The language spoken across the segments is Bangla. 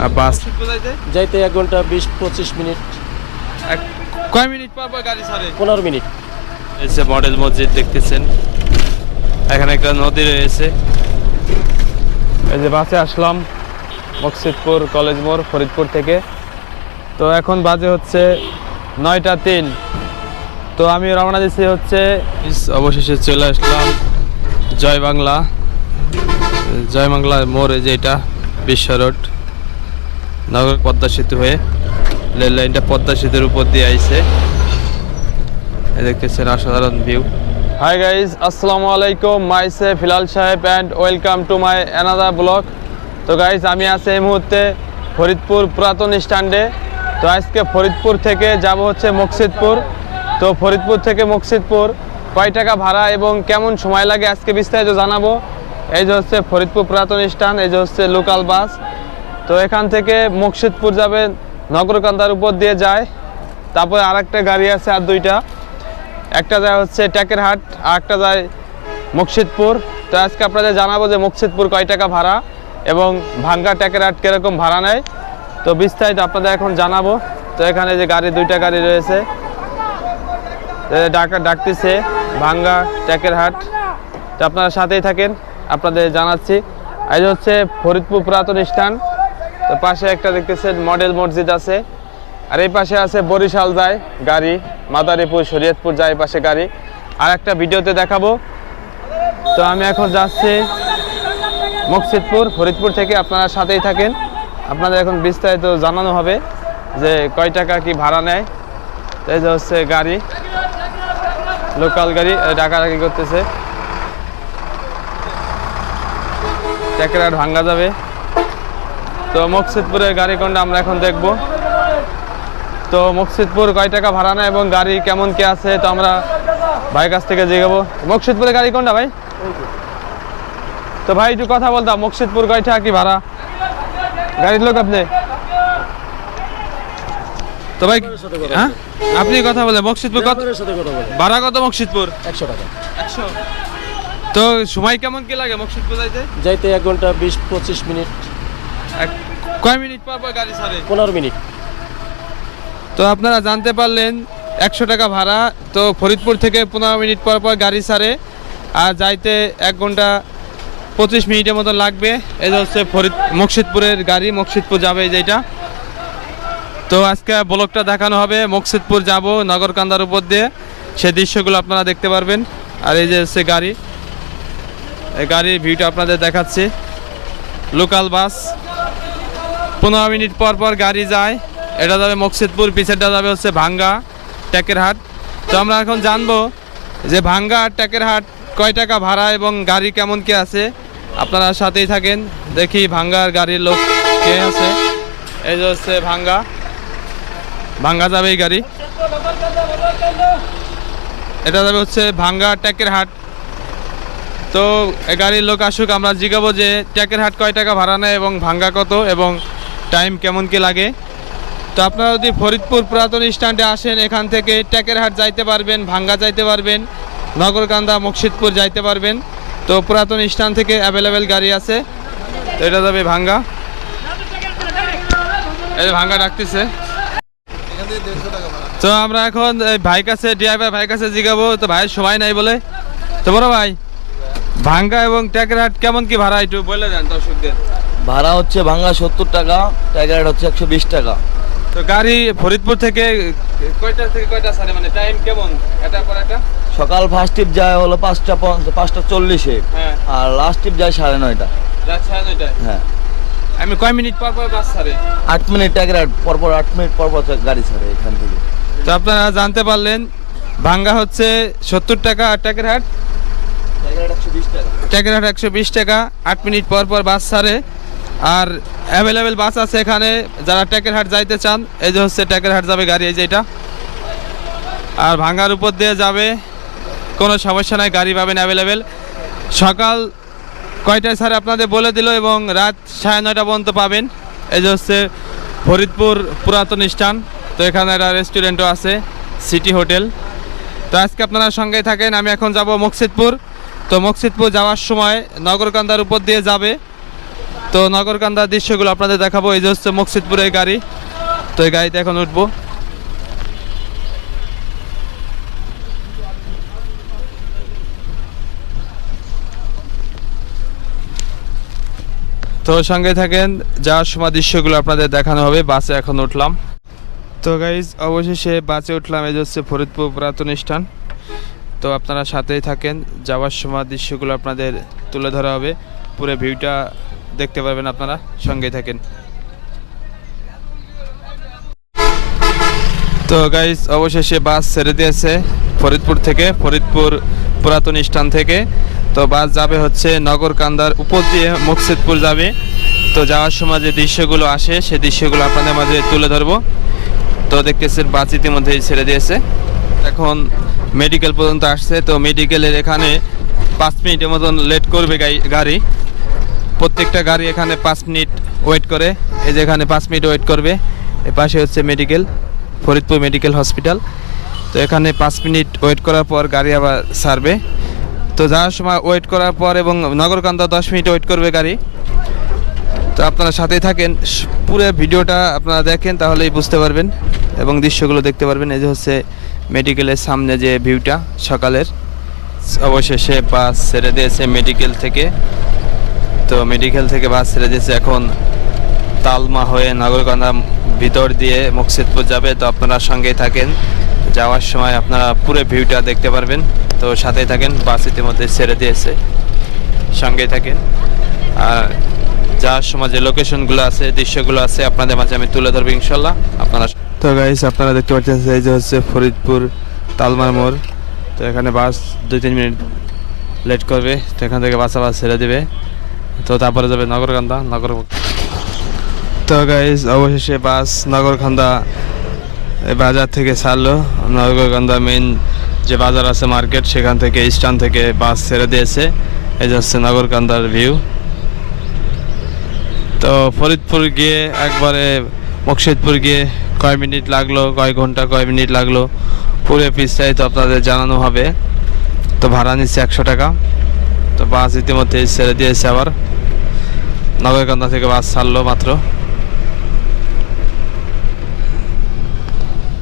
আর বাস। যাইতে এক ঘণ্টা বিশ পঁচিশ মিনিট। এক- কয় মিনিট পর পর গাড়ি ছাড়ে? পনেরো মিনিট। এসে মডেল মসজিদ দেখতেছেন। এখানে একটা নদী রয়েছে। এই যে বাসে আসলাম মকসিদপুর কলেজ মোড় ফরিদপুর থেকে। তো এখন বাজে হচ্ছে নয়টা তিন। তো আমি রওনা দিচ্ছি হচ্ছে অবশেষে চলে আসলাম জয় বাংলা জয় বাংলা মোড় এই যে এটা বিশ্ব রোড। নগর পদ্মা সেতু হয়ে রেল লাইনটা পদ্মা সেতুর উপর দিয়ে আইছে। দেখতেছেন অসাধারণ ভিউ। হাই গাইজ আসসালামু আলাইকুম। Myself Filal Saheb and welcome to my another blog তো গাইজ আমি আছি এই মুহূর্তে ফরিদপুর পুরাতন স্ট্যান্ডে। তো আজকে ফরিদপুর থেকে যাব হচ্ছে মকসিদপুর। তো ফরিদপুর থেকে মকসিদপুর কয় টাকা ভাড়া এবং কেমন সময় লাগে আজকে বিস্তারিত জানাব। এই যে হচ্ছে ফরিদপুর পুরাতন স্ট্যান্ড, এই যে হচ্ছে লোকাল বাস তো এখান থেকে মকসিদপুর যাবে, নগরকান্দার উপর দিয়ে যায়। তারপরে আরেকটা গাড়ি আছে আর দুইটা। একটা যায় হচ্ছে ট্যাকেরহাট আর একটা যায় মুকসিদপুর তো আজকে আপনাদের জানাব যে মুকসিদপুর কয় টাকা ভাড়া এবং ভাঙ্গা ট্যাকেরহাট কীরকম ভাড়া নেয়। তো বিস্তারিত আপনাদের এখন জানাব। তো এখানে যে গাড়ি, দুইটা গাড়ি রয়েছে। ডাকা, ডাকতেছে ভাঙ্গা ট্যাকেরহাট। তো আপনারা সাথেই থাকেন, আপনাদের জানাচ্ছি। যে হচ্ছে ফরিদপুর পুরাতন স্থান। তো পাশে একটা দেখতেছেন মডেল মসজিদ আছে। আর এই পাশে আছে বরিশাল যায় গাড়ি, মাদারীপুর, শরীয়তপুর যায় পাশে গাড়ি। আর একটা ভিডিওতে দেখাবো। তো আমি এখন যাচ্ছি মকসিদপুর, ফরিদপুর থেকে আপনারা সাথেই থাকেন। আপনাদের এখন বিস্তারিত জানানো হবে যে কয় টাকা কি ভাড়া নেয়। এই যে হচ্ছে গাড়ি, লোকাল গাড়ি ডাকাডাকি করতেছে। ট্যাকেরাট ভাঙ্গা যাবে। তো মকসিদপুরের গাড়ি কোনটা আমরা এখন দেখব? তো মকসিদপুর কয় টাকা ভাড়া নেয় এবং গাড়ি কেমন কে আছে তো আমরা ভাই কাছ থেকে জিগাবো মকসিদপুরের গাড়ি কোনটা ভাই? তো ভাই একটু কথা বলতাম মকসিদপুর কয় টাকা কি ভাড়া? গাড়ির লোক আপনি? তো ভাই হ্যাঁ? আপনি কথা বলে মকসিদপুর কত? ভাড়া কত মকসিদপুর? একশো টাকা। একশো? তো সময় কেমন কি লাগে মকসিদপুর যাইতে? যাইতে এক ঘণ্টা বিশ পঁচিশ মিনিট। কয় মিনিট পর পর গাড়ি ছাড়ে? পনেরো মিনিট। তো আপনারা জানতে পারলেন একশো টাকা ভাড়া তো ফরিদপুর থেকে পনেরো মিনিট পর পর গাড়ি ছাড়ে আর যাইতে এক ঘণ্টা পঁচিশ মিনিটের মতো লাগবে। এই যে হচ্ছে ফরিদ মকসিদপুরের গাড়ি মকসিদপুর যাবে যেটা তো আজকে ব্লকটা দেখানো হবে মকসিদপুর যাব নগরকান্দার উপর দিয়ে। সে দৃশ্যগুলো আপনারা দেখতে পারবেন আর এই যে হচ্ছে গাড়ি। এই গাড়ির ভিউটা আপনাদের দেখাচ্ছি। লোকাল বাস পনেরো মিনিট পর পর গাড়ি যায়। এটা যাবে মকসিদপুর, পিছেরটা যাবে হচ্ছে ভাঙ্গা ট্যাকেরহাট তো আমরা এখন জানব যে ভাঙ্গা আর ট্যাকেরহাট কয় টাকা ভাড়া এবং গাড়ি কেমন কে আছে। আপনারা সাথেই থাকেন, দেখি ভাঙ্গার গাড়ির লোক কে আছে। এই যে হচ্ছে ভাঙ্গা। ভাঙ্গা যাবে এই গাড়ি। এটা যাবে হচ্ছে ভাঙ্গা ট্যাকের হাট। তো গাড়ির লোক আসুক, আমরা জিগাবো যে ট্যাকের হাট কয় টাকা ভাড়া নেয় এবং ভাঙ্গা কত এবং টাইম কেমন কি লাগে? তো আপনারা যদি ফরিদপুর পুরাতন স্ট্যান্ডে আসেন, এখান থেকে ট্যাকের হাট যাইতে পারবেন, ভাঙ্গা যাইতে পারবেন, নগরকান্দা, মুর্শিদপুর যাইতে পারবেন। তো পুরাতন স্ট্যান্ড থেকে অ্যাভেলেবেল গাড়ি আছে। তো এটা যাবে ভাঙ্গা। ভাঙ্গা ডাকতেছে। তো আমরা এখন ভাই কাছে ড্রাইভার ভাই কাছে জিগাবো। তো ভাইয়ের সময় নাই বলে। তো বড় ভাই, ভাঙ্গা এবং ট্যাকেরহাট কেমন কি ভাড়া? একটু বলে দেন দর্শকদের। ভাড়া হচ্ছে ভাঙ্গা সত্তর টাকা ট্যাগারেট হচ্ছে একশো বিশ টাকা। তো গাড়ি ফরিদপুর থেকে কয়টা থেকে কয়টা সারে মানে টাইম কেমন? এটা পর একটা সকাল ফার্স্ট টিপ যায় হলো পাঁচটা পাঁচটা চল্লিশে হ্যাঁ। আর লাস্ট টিপ যায় সাড়ে নয়টা। রাত সাড়ে নয়টায়? হ্যাঁ। আমি কয় মিনিট পর পর বাস সারে আট মিনিট ট্যাগারেট পরপর আট মিনিট পরপর গাড়ি ছাড়ে এখান থেকে। তো আপনারা জানতে পারলেন ভাঙ্গা হচ্ছে সত্তর টাকা আর ট্যাকেরহাট ট্যাগারেট একশো বিশ টাকা। ট্যাকেরহাট একশো বিশ টাকা আট মিনিট পর পর বাস ছাড়ে। আর অ্যাভেলেবেল বাস আছে এখানে, যারা ট্যাকেরহাট যাইতে চান, এই যে হচ্ছে ট্যাকের হাট যাবে গাড়ি, এই যে এটা। আর ভাঙ্গার উপর দিয়ে যাবে, কোনো সমস্যা নাই, গাড়ি পাবেন অ্যাভেলেবেল সকাল কয়টায় স্যার আপনাদের বলে দিল এবং রাত সাড়ে নয়টা পর্যন্ত পাবেন। এই যে হচ্ছে ফরিদপুর পুরাতন স্টান তো এখানে একটা রেস্টুরেন্টও আছে সিটি হোটেল তো আজকে আপনারা সঙ্গে থাকেন, আমি এখন যাব মকসিদপুর। তো মকসিদপুর যাওয়ার সময় নগরকান্দার উপর দিয়ে যাবে। তো নগরকান্দার দৃশ্যগুলো আপনাদের দেখাবো। এই যে হচ্ছে মকসিদপুরের গাড়ি। তো এই গাড়িতে এখন উঠবো। তো সঙ্গে থাকেন, যাওয়ার সময় দৃশ্যগুলো আপনাদের দেখানো হবে। বাসে এখন উঠলাম। তো গাইজ অবশেষে বাসে উঠলাম। এই যে হচ্ছে ফরিদপুর পুরাতন স্থান। তো আপনারা সাথেই থাকেন। যাওয়ার সময় দৃশ্যগুলো আপনাদের তুলে ধরা হবে। পুরো ভিউটা দেখতে পারবেন আপনারা, সঙ্গেই থাকেন। তো গাইজ অবশেষে বাস ছেড়ে দিয়েছে ফরিদপুর থেকে, ফরিদপুর পুরাতন স্থান থেকে। তো বাস যাবে হচ্ছে নগরকান্দার উপর দিয়ে মুকসিদপুর যাবে। তো যাওয়ার সময় যে দৃশ্যগুলো আসে সেই দৃশ্যগুলো আপনাদের মাঝে তুলে ধরবো। তো দেখতেছেন বাস ইতিমধ্যেই ছেড়ে দিয়েছে। এখন মেডিকেল পর্যন্ত আসছে, তো মেডিকেলের এখানে পাঁচ মিনিটের মতন লেট করবে গাড়ি। প্রত্যেকটা গাড়ি এখানে পাঁচ মিনিট ওয়েট করে। এই যে এখানে পাঁচ মিনিট ওয়েট করবে। এ পাশে হচ্ছে মেডিকেল, ফরিদপুর মেডিকেল হসপিটাল। তো এখানে পাঁচ মিনিট ওয়েট করার পর গাড়ি আবার সারবে। তো যাওয়ার সময় ওয়েট করার পর এবং নগরকান্দা দশ মিনিট ওয়েট করবে গাড়ি। তো আপনারা সাথেই থাকেন। পুরো ভিডিওটা আপনারা দেখেন, তাহলেই বুঝতে পারবেন এবং দৃশ্যগুলো দেখতে পারবেন। এই যে হচ্ছে মেডিকেলের সামনে যে ভিউটা সকালের। অবশেষে বাস ছেড়ে দিয়েছে মেডিকেল থেকে। তো মেডিকেল থেকে বাস ছেড়ে দিয়েছে। এখন তালমা হয়ে নগরকান্দা ভিতর দিয়ে মুকসিদপুর যাবে। তো আপনারা সঙ্গেই থাকেন। যাওয়ার সময় আপনারা পুরো ভিউটা দেখতে পারবেন। তো সাথেই থাকেন, বাস ইতিমধ্যে ছেড়ে দিয়েছে। সঙ্গেই থাকেন। আর যাওয়ার সময় যে লোকেশনগুলো আছে, দৃশ্যগুলো আছে, আপনাদের মাঝে আমি তুলে ধরবো ইনশাল্লাহ। আপনারা তো গাইস আপনারা দেখতে পাচ্ছেন, এই যে হচ্ছে ফরিদপুর তালমার মোড়। তো এখানে বাস দুই তিন মিনিট লেট করবে। তো এখান থেকে বাসা বাস ছেড়ে দেবে। তো তারপরে যাবে নগরকান্দা, নগর তো গাইজ অবশেষে বাস নগরকান্দা বাজার থেকে ছাড়লো। নগরকান্দা মেন যে বাজার আছে মার্কেট সেখান থেকে স্ট্যান্ড থেকে বাস ছেড়ে দিয়েছে। এই যে হচ্ছে নগরকান্দার ভিউ তো ফরিদপুর গিয়ে একবারে মুর্শিদপুর গিয়ে কয় মিনিট লাগল, কয় ঘণ্টা, কয় মিনিট লাগল, পুরো বিস্তারিত আপনাদের জানানো হবে। তো ভাড়া নিচ্ছে একশো টাকা। তো বাস ইতিমধ্যে ছেড়ে দিয়েছে আবার। নগরকান্দা থেকে বাস ছাড়লো মাত্র।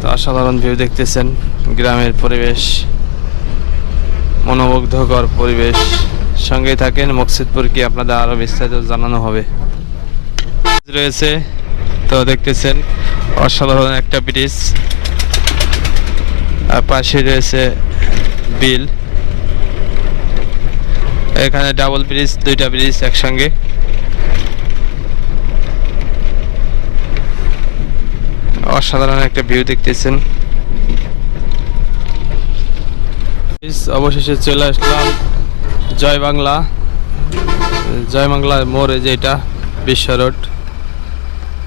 তো অসাধারণ ভিউ দেখতেছেন গ্রামের পরিবেশ, মনোমুগ্ধকর পরিবেশ। সঙ্গেই থাকেন মকসিদপুর কি আপনাদের আরও বিস্তারিত জানানো হবে। রয়েছে, তো দেখতেছেন অসাধারণ একটা ব্রিজ। আর পাশে রয়েছে বিল। এখানে ডাবল ব্রিজ দুইটা ব্রিজ একসঙ্গে। অসাধারণ একটা ভিউ দেখতেছেন। অবশেষে চলে আসলাম জয় বাংলা। জয় বাংলা মোড়ে যেটা, বিশ্ব রোড।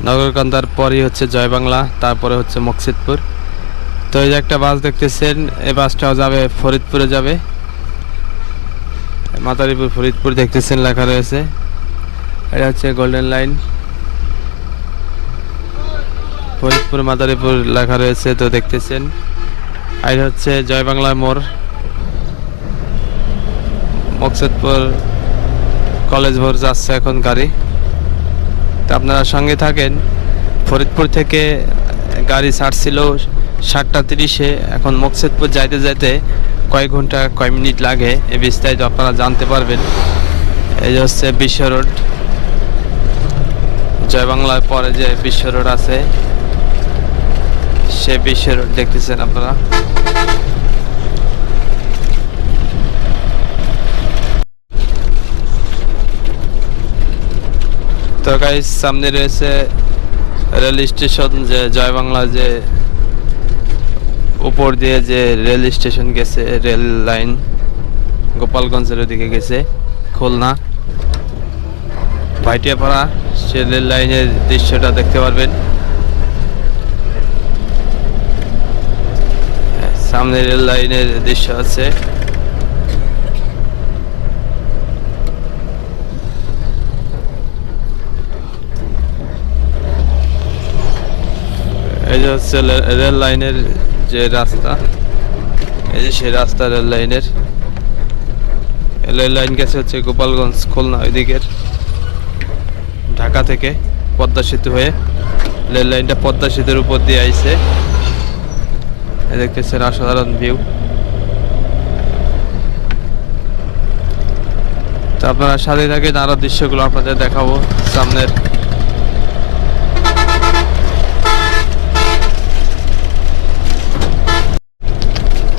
নগরকান্দার পরই হচ্ছে জয় বাংলা, তারপরে হচ্ছে মকসিদপুর। তো এই যে একটা বাস দেখতেছেন এই বাসটাও যাবে, ফরিদপুরে যাবে। মাতারিপুর, ফরিদপুর দেখতেছেন, লেখা রয়েছে। এটা হচ্ছে গোল্ডেন লাইন ফরিদপুর মাদারীপুর লেখা রয়েছে, তো দেখতেছেন। আর হচ্ছে জয় বাংলা মোড়। মকসেদপুর কলেজ ভোর যাচ্ছে এখন গাড়ি। তো আপনারা সঙ্গে থাকেন। ফরিদপুর থেকে গাড়ি ছাড়ছিল সাতটা তিরিশে। এখন মকসেদপুর যাইতে যাইতে কয় ঘণ্টা কয় মিনিট লাগে, এ বিস্তারিত আপনারা জানতে পারবেন। এই হচ্ছে বিশ্ব রোড। জয় বাংলার পরে যে বিশ্ব রোড আছে, সে বিশ্ব রোড দেখতেছেন আপনারা। তো গাইস সামনে রয়েছে রেল স্টেশন যে জয় বাংলা যে উপর দিয়ে যে রেল স্টেশন গেছে, রেল লাইন গোপালগঞ্জের ওদিকে গেছে, খুলনা। ভাইটিয়াপাড়া, সে রেল লাইনের দৃশ্যটা দেখতে পারবেন। সামনে রেল লাইনের দৃশ্য আছে। এই যে হচ্ছে রেল লাইনের যে রাস্তা, এই যে সেই রাস্তা রেল লাইনের। রেল লাইন গেছে হচ্ছে গোপালগঞ্জ খুলনা, ওইদিকের। ঢাকা থেকে পদ্মা সেতু হয়ে রেল লাইনটা পদ্মা সেতুর উপর দিয়ে আইছে। দেখতেছেন অসাধারণ ভিউ। তো আপনারা সাথে থাকেন, আরও দৃশ্যগুলো আপনাদের দেখাবো সামনের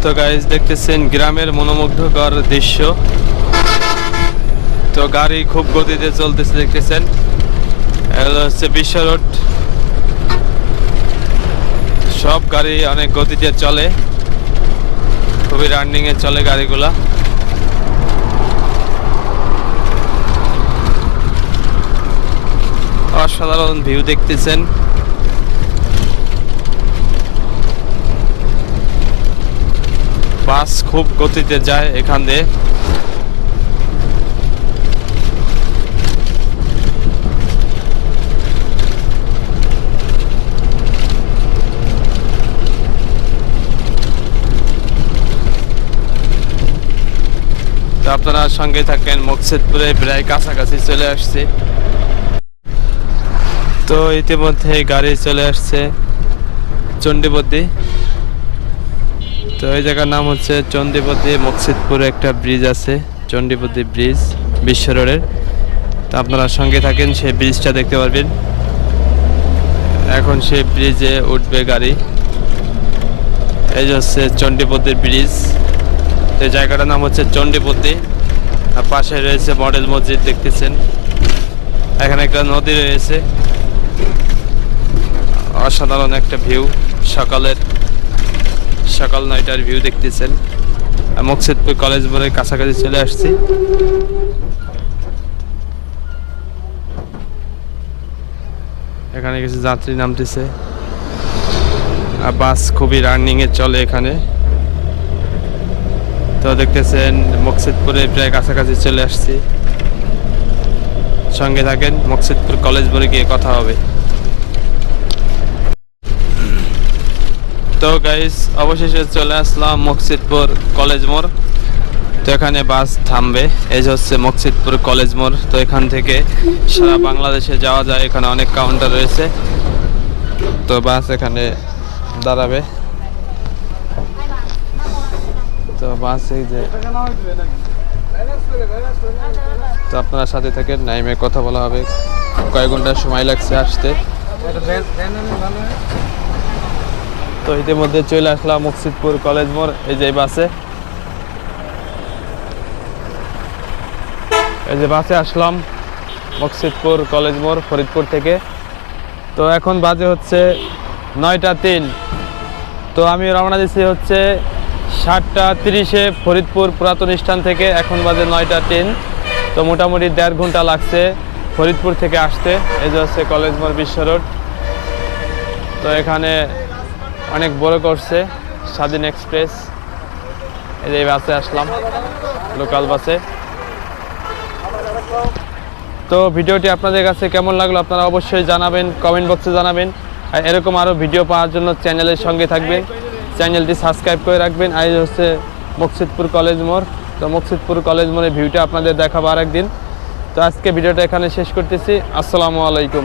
তো গাইজ দেখতেছেন গ্রামের মনোমুগ্ধকর দৃশ্য। তো গাড়ি খুব গতিতে চলতেছে, দেখতেছেন। হচ্ছে বিশ্ব রোড। সব গাড়ি অনেক গতিতে চলে। খুবই রানিং এ চলে গাড়িগুলা। অসাধারণ ভিউ দেখতেছেন। বাস খুব গতিতে যায় এখান দিয়ে। আপনারা সঙ্গে থাকেন, মকসেদপুরে প্রায় কাছাকাছি চলে আসছে। তো ইতিমধ্যে গাড়ি চলে আসছে চণ্ডীপদ্দি তো এই জায়গার নাম হচ্ছে চণ্ডীপদ্দি মকসিদপুরে একটা ব্রিজ আছে চণ্ডীপদ্দি ব্রিজ, বিশ্ব রোডের। তো আপনারা সঙ্গে থাকেন, সেই ব্রিজটা দেখতে পারবেন। এখন সেই ব্রিজে উঠবে গাড়ি। এই যে হচ্ছে চণ্ডীপদ্দির ব্রিজ। তো এই জায়গাটার নাম হচ্ছে চণ্ডীপদ্দি আর পাশে রয়েছে মডেল মসজিদ, দেখতেছেন। এখানে একটা নদী রয়েছে। অসাধারণ একটা ভিউ। সকালের সকাল নয়টার ভিউ দেখতেছেন। মকসিদপুর কলেজ বলে কাছাকাছি চলে আসছি। এখানে কিছু যাত্রী নামতেছে। আর বাস খুবই রানিং এ চলে এখানে। তো দেখতেছেন, মকসিদপুরে প্রায় কাছাকাছি চলে আসছি। সঙ্গে থাকেন, মকসিদপুর কলেজ বলে গিয়ে কথা হবে। তো গাইস অবশেষে চলে আসলাম মকসিদপুর কলেজ মোড়। তো এখানে বাস থামবে। এই যে হচ্ছে মকসিদপুর কলেজ মোড়। তো এখান থেকে সারা বাংলাদেশে যাওয়া যায়। এখানে অনেক কাউন্টার রয়েছে। তো বাস এখানে দাঁড়াবে। তো বাস এই যে তো আপনার সাথে থেকে নাইমে কথা বলা হবে। কয়েক ঘণ্টা সময় লাগছে আসতে। তো ইতিমধ্যে চলে আসলাম মুকসিদপুর কলেজ মোড়, এই যে বাসে। এই যে বাসে আসলাম মুকসিদপুর কলেজ মোড়, ফরিদপুর থেকে। তো এখন বাজে হচ্ছে নয়টা তিন। তো আমি রওনা দিচ্ছি হচ্ছে সাতটা তিরিশে ফরিদপুর পুরাতন স্থান থেকে, এখন বাজে নয়টা তিন। তো মোটামুটি দেড় ঘণ্টা লাগছে ফরিদপুর থেকে আসতে, এই যে হচ্ছে কলেজ মোড় বিশ্ব রোড। তো এখানে অনেক বড় করছে, স্বাধীন এক্সপ্রেস। এই যে বাসে আসলাম, লোকাল বাসে। তো ভিডিওটি আপনাদের কাছে কেমন লাগল আপনারা অবশ্যই জানাবেন কমেন্ট বক্সে জানাবেন। আর এরকম আরও ভিডিও পাওয়ার জন্য চ্যানেলের সঙ্গে থাকবেন। চ্যানেলটি সাবস্ক্রাইব করে রাখবেন। আর হচ্ছে মকসিদপুর কলেজ মোড়। তো মকসিদপুর কলেজ মোড়ে ভিউটা আপনাদের দেখাবো আরেকদিন। তো আজকে ভিডিওটা এখানে শেষ করতেছি। আসসালামু আলাইকুম।